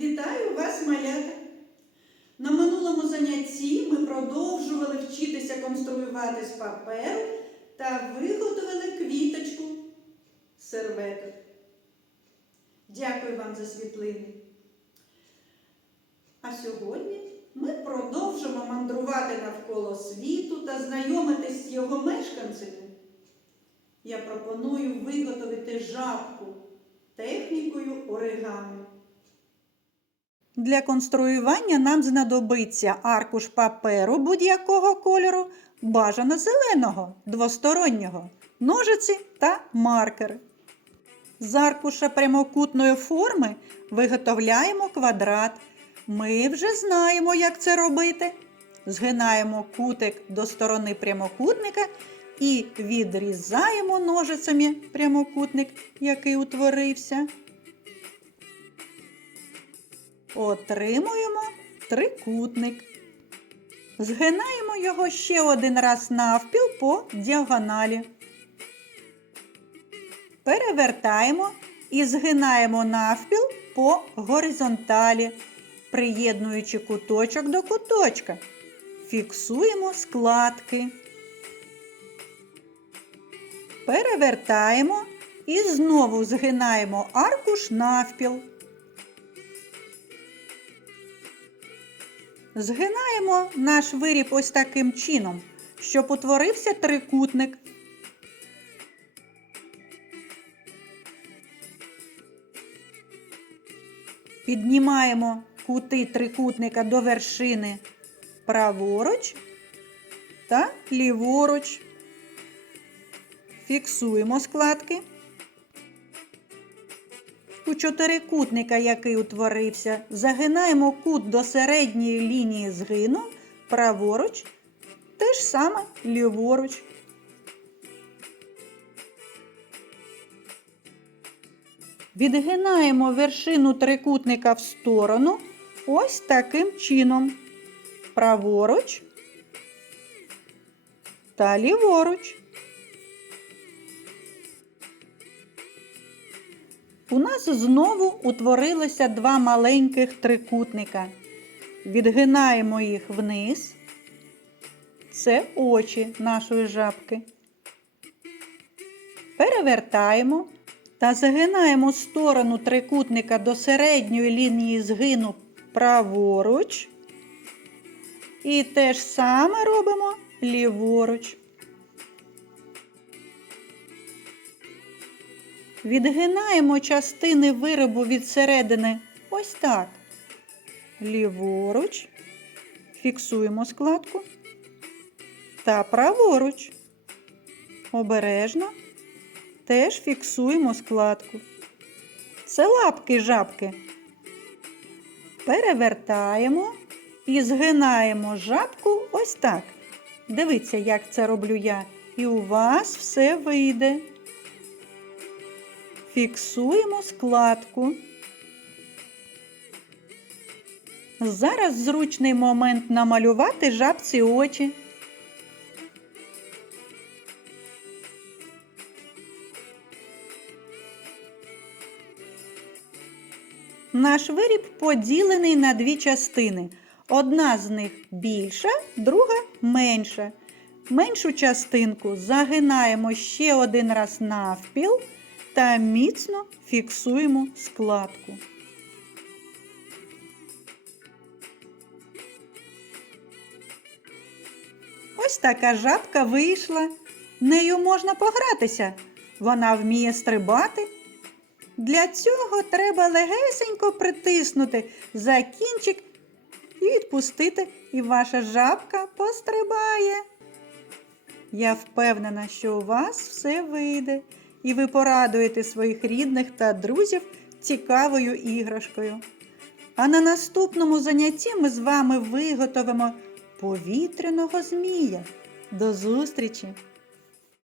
Вітаю вас, малята! На минулому занятті ми продовжували вчитися конструювати з паперу та виготовили квіточку серветок. Дякую вам за світлини. А сьогодні ми продовжимо мандрувати навколо світу та знайомитись з його мешканцями. Я пропоную виготовити жабку технікою оригамі. Для конструювання нам знадобиться аркуш паперу будь-якого кольору, бажано зеленого, двостороннього, ножиці та маркер. З аркуша прямокутної форми виготовляємо квадрат. Ми вже знаємо, як це робити. Згинаємо кутик до сторони прямокутника і відрізаємо ножицями прямокутник, який утворився. Отримуємо трикутник. Згинаємо його ще один раз навпіл по діагоналі. Перевертаємо і згинаємо навпіл по горизонталі, приєднуючи куточок до куточка. Фіксуємо складки. Перевертаємо і знову згинаємо аркуш навпіл. Згинаємо наш виріб ось таким чином, щоб утворився трикутник. Піднімаємо кути трикутника до вершини праворуч та ліворуч. Фіксуємо складки. У чотирикутника, який утворився, загинаємо кут до середньої лінії згину праворуч, те ж саме ліворуч. Відгинаємо вершину трикутника в сторону ось таким чином. Праворуч та ліворуч. У нас знову утворилося два маленьких трикутника. Відгинаємо їх вниз. Це очі нашої жабки. Перевертаємо та загинаємо сторону трикутника до середньої лінії згину праворуч. І те ж саме робимо ліворуч. Відгинаємо частини виробу від середини ось так. Ліворуч. Фіксуємо складку. Та праворуч. Обережно. Теж фіксуємо складку. Це лапки жабки. Перевертаємо і згинаємо жабку ось так. Дивіться, як це роблю я. І у вас все вийде. Фіксуємо складку. Зараз зручний момент намалювати жабці очі. Наш виріб поділений на дві частини. Одна з них більша, друга менша. Меншу частинку загинаємо ще один раз навпіл та міцно фіксуємо складку. Ось така жабка вийшла. Нею можна погратися. Вона вміє стрибати. Для цього треба легесенько притиснути за кінчик і відпустити, і ваша жабка пострибає. Я впевнена, що у вас все вийде, і ви порадуєте своїх рідних та друзів цікавою іграшкою. А на наступному занятті ми з вами виготовимо повітряного змія. До зустрічі!